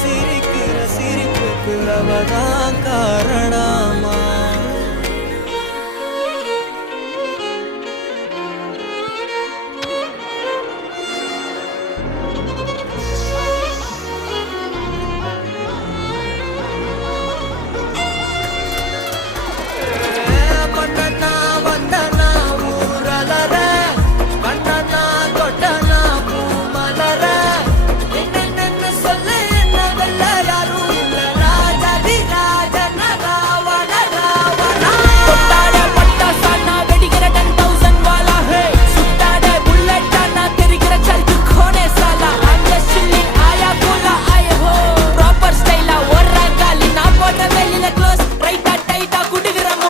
சிரிக்கிற சிரிப்புக்கு அவதான்